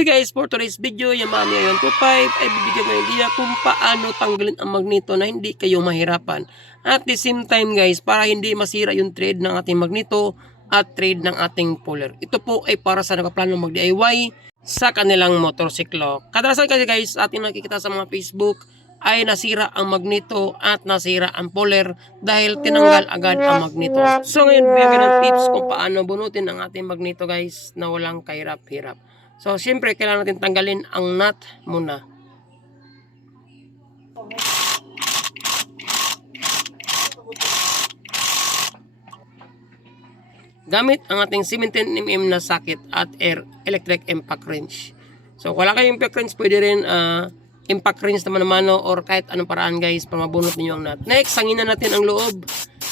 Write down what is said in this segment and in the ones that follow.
Today guys, for today's video, yung Mami Ayon 25 ay bibigyan ko idea kung paano tanggalin ang magneto na hindi kayo mahirapan. At the same time guys, para hindi masira yung trade ng ating magneto at trade ng ating puller. Ito po ay para sa nakaplano mag-DIY sa kanilang motorsiklo. Kadalasan kasi guys, ating nakikita sa mga Facebook ay nasira ang magneto at nasira ang puller dahil tinanggal agad ang magneto. So ngayon, bigyan ng tips kung paano bunutin ang ating magneto guys na walang kahirap-hirap. So, siyempre, kailangan natin tanggalin ang nut muna. Gamit ang ating 17mm na socket at air electric impact wrench. So, wala kayong impact wrench, pwede rin ah, impact wrench naman naman or kahit anong paraan guys para mabunot ninyo ang nut. Next, sanginan natin ang loob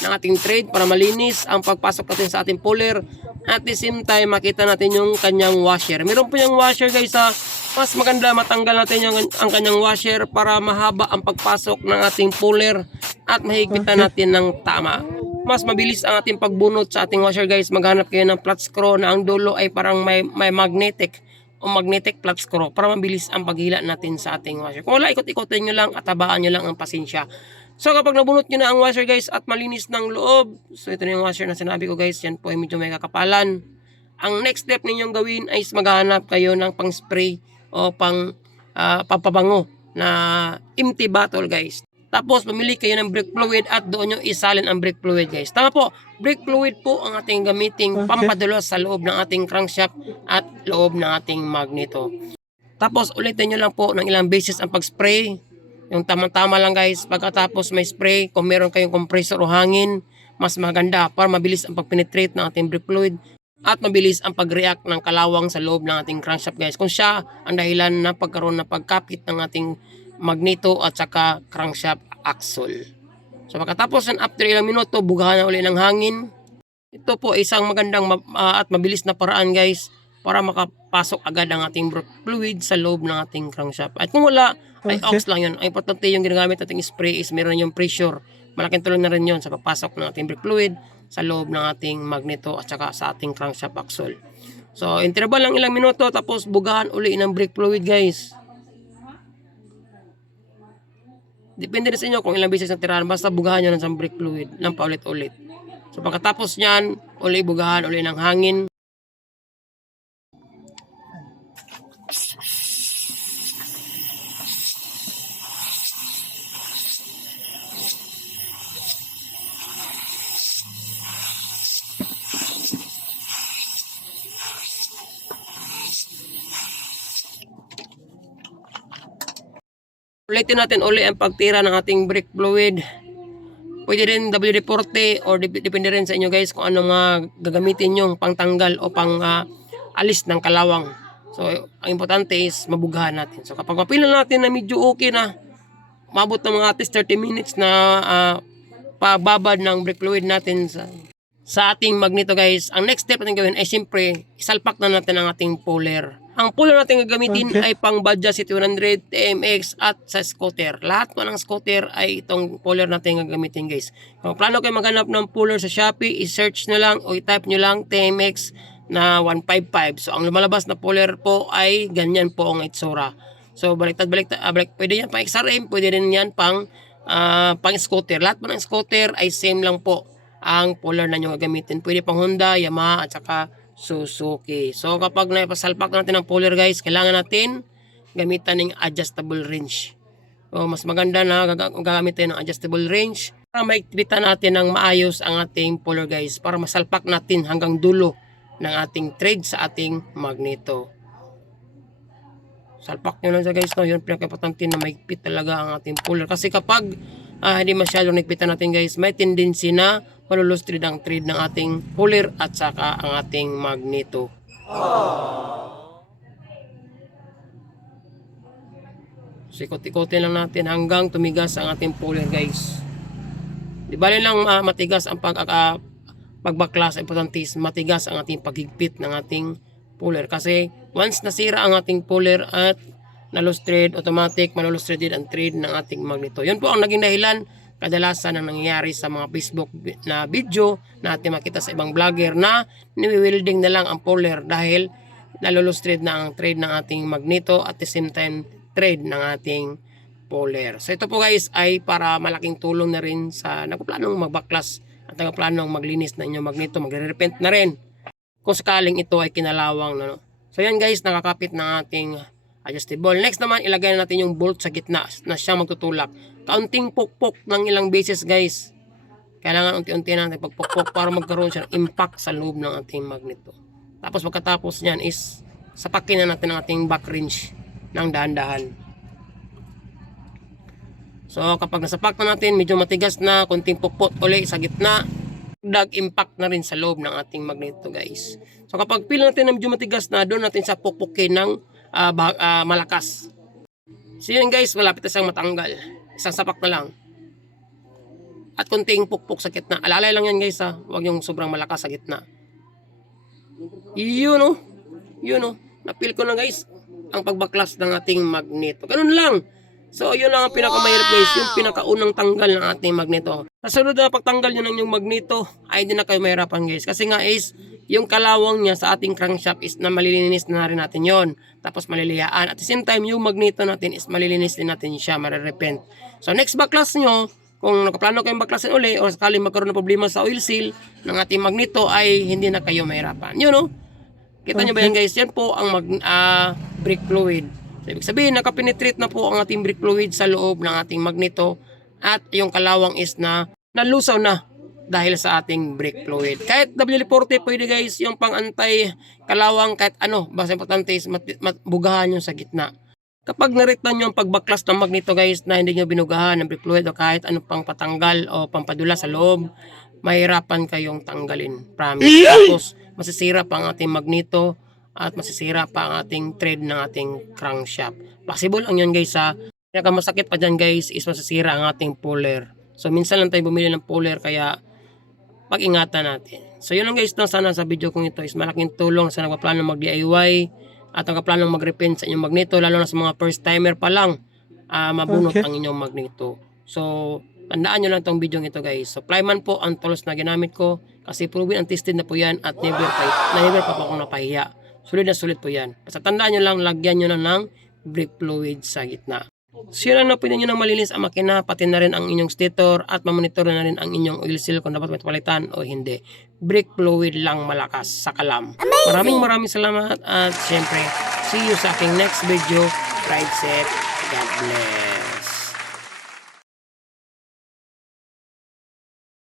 ng ating trade para malinis ang pagpasok natin sa ating puller. At the same time, makita natin yung kanyang washer. Meron po yung washer guys sa mas maganda matanggal natin yung, ang kanyang washer para mahaba ang pagpasok ng ating puller at mahigpitan natin ng tama. Mas mabilis ang ating pagbunot sa ating washer guys. Maghanap kayo ng flat screw na ang dulo ay parang may, may magnetic o magnetic flat screw para mabilis ang paghila natin sa ating washer. Kung wala, ikot-ikotin nyo lang at tabaan nyo lang ang pasensya. So kapag nabunot nyo na ang washer guys at malinis ng loob, so ito na yung washer na sinabi ko guys, yan po ay medyo may kakapalan. Ang next step ninyong gawin ay is maghahanap kayo ng pang spray o pang ah, papabango na empty bottle guys. Tapos pumili kayo ng brake fluid at doon nyo isalin ang brake fluid guys. Tama po, brake fluid po ang ating gamiting pampadulos sa loob ng ating crankshaft at loob ng ating magneto. Tapos ulitin nyo lang po ng ilang beses ang pag-spray. Yung tamang-tama lang guys. Pagkatapos may spray, kung meron kayong compressor o hangin, mas maganda para mabilis ang pag-penetrate ng ating brake fluid at mabilis ang pag-react ng kalawang sa loob ng ating crankshaft guys. Kung siya ang dahilan na pagkaroon ng pagkapit ng ating magneto at saka crankshaft axle. So pagkatapos ng after ilang minuto, bugahan na uli ng hangin. Ito po isang magandang ma- ah, at mabilis na paraan guys para makapasok agad ang ating brake fluid sa loob ng ating crankshaft. At kung wala, ay Okay. ox lang yun. Ang importante yung ginagamit nating spray is meron yung pressure. Malaking tulong na rin yun sa pagpasok ng ating brake fluid sa loob ng ating magneto at saka sa ating crankshaft axle. So, interval lang ilang minuto tapos bugahan uli ng brake fluid guys. Depende rin sa inyo kung ilang beses ang tirahan. Basta bugahan nyo ng brake fluid ng paulit-ulit. So pagkatapos nyan, uli bugahan, uli ng hangin. Ulitin natin uli ang pagtira ng ating brake fluid. Pwede rin WD-40 or dep- depende rin sa inyo guys kung ano mga gagamitin nyo pangtanggal o pang ah, alis ng kalawang. So, ang importante is mabugahan natin. So, kapag mapila natin na medyo okay na, mabot ng mga at least 30 minutes na ah, pagbabad ng brake fluid natin sa sa ating magneto guys, ang next step natin gawin ay siyempre, isalpak na natin ang ating puller. Ang puller natin gagamitin Okay. ay pang Badja City 100, TMX at sa scooter. Lahat po ng scooter ay itong puller natin gagamitin guys. Kung plano kayo maghanap ng puller sa Shopee, i-search nyo lang o i-type nyo lang TMX na 155. So ang lumalabas na puller po ay ganyan po ang itsura. So baliktad baliktad, ah, balik, pwede yan pang XRM, pwede rin yan pang ah, pang scooter. Lahat po ng scooter ay same lang po ang puller na nyo gagamitin. Pwede pang Honda, Yamaha, at saka Suzuki. So kapag naipasalpak natin ang puller guys, kailangan natin gamitan ng adjustable range. So mas maganda na gag- gagamitin ng adjustable range para maikpitan natin ng maayos ang ating puller guys para masalpak natin hanggang dulo ng ating thread sa ating magneto. Salpak nyo lang sa guys, no? yun pinaka-importante na maigpit talaga ang ating puller. Kasi kapag ah, hindi masyadong nagpitan natin guys, may tendency na malulustrid ang thread ng ating puller at saka ang ating magneto. Sikot-ikotin lang natin hanggang tumigas ang ating puller guys. Di bali lang ah, matigas ang pag ah, pagbaklas, importante is matigas ang ating paghigpit ng ating puller. Kasi once nasira ang ating puller at nalustrid, automatic malulustrid din ang thread ng ating magneto. Yun po ang naging dahilan kadalasan ang nangyayari sa mga Facebook na video na ating makita sa ibang vlogger na niwi-welding na lang ang puller dahil nalulustrade na ang trade ng ating magneto at the same time trade ng ating polar. So ito po guys ay para malaking tulong na rin sa nagpaplanong magbaklas at nagpaplanong maglinis na inyong magneto, magre-repent na rin kung sakaling ito ay kinalawang. No? So yan guys, nakakapit ng ating adjustable. Next naman, ilagay na natin yung bolt sa gitna na siyang magtutulak. Kaunting pokpok ng ilang beses guys. Kailangan unti-unti natin pagpokpok para magkaroon siya ng impact sa loob ng ating magneto. Tapos pagkatapos niyan is sapakin na natin ang ating back wrench ng dahan-dahan. So kapag nasapak na natin, medyo matigas na, konting pukpot uli sa gitna, dag impact na rin sa loob ng ating magneto guys. So kapag pila natin na medyo matigas na, doon natin sa pukpukin ng ah, ba- ah, malakas. So yun guys, malapit na siyang matanggal. Isang sapak na lang. At konting pukpok sa gitna. Alalay lang yan guys ha. Huwag yung sobrang malakas sa gitna. Yun oh. Yun oh. Napil ko na guys ang pagbaklas ng ating magneto. Ganun lang. So, yun lang ang pinakamahirap guys, yung pinakaunang tanggal ng ating magneto. Sa sunod na pagtanggal nyo ng yung magneto, ay hindi na kayo mahirapan guys. Kasi nga is, yung kalawang niya sa ating crankshaft is na malilinis na rin natin yon Tapos maliliyaan. At the same time, yung magneto natin is malilinis din natin siya, marirepent. So, next baklas nyo, kung nakaplano kayong baklasin uli o sakaling magkaroon ng problema sa oil seal ng ating magneto ay hindi na kayo mahirapan. Yun no? Kita nyo ba yan guys? Yan po ang mag, ah, brake fluid. So, ibig sabihin, nakapenetrate na po ang ating brake fluid sa loob ng ating magneto at yung kalawang is na nalusaw na dahil sa ating brake fluid. Kahit WD-40 pwede guys, yung pang-antay kalawang kahit ano, basta importante is mat, mat, bugahan yung sa gitna. Kapag narita nyo ang pagbaklas ng magneto guys na hindi nyo binugahan ng brake fluid o kahit ano pang patanggal o pampadula sa loob, mahirapan kayong tanggalin. Promise. Tapos masisira pa ang ating magneto at masisira pa ang ating thread ng ating crankshaft. Possible ang yan guys ha. Pinakamasakit pa dyan guys is masisira ang ating puller. So minsan lang tayo bumili ng puller kaya pag-ingatan natin. So yun lang guys na sana sa video kong ito is malaking tulong sa nagpaplano mag-DIY at nagpaplano mag-repent sa inyong magneto lalo na sa mga first timer pa lang ah, mabunot Okay. ang inyong magneto. So tandaan nyo lang tong video ito guys. So Plyman po ang tools na ginamit ko kasi proven and tested na po yan at never pa, na never pa po akong napahiya. Sulit na sulit po yan. Basta tandaan nyo lang, lagyan nyo na ng brake fluid sa gitna. Lang na pwede nyo nang malinis ang makina, pati na rin ang inyong stator at mamonitor na rin ang inyong oil seal kung dapat may palitan o hindi. Brake fluid lang malakas sa kalam. Maraming maraming salamat at syempre, see you sa aking next video. Ride safe. God bless.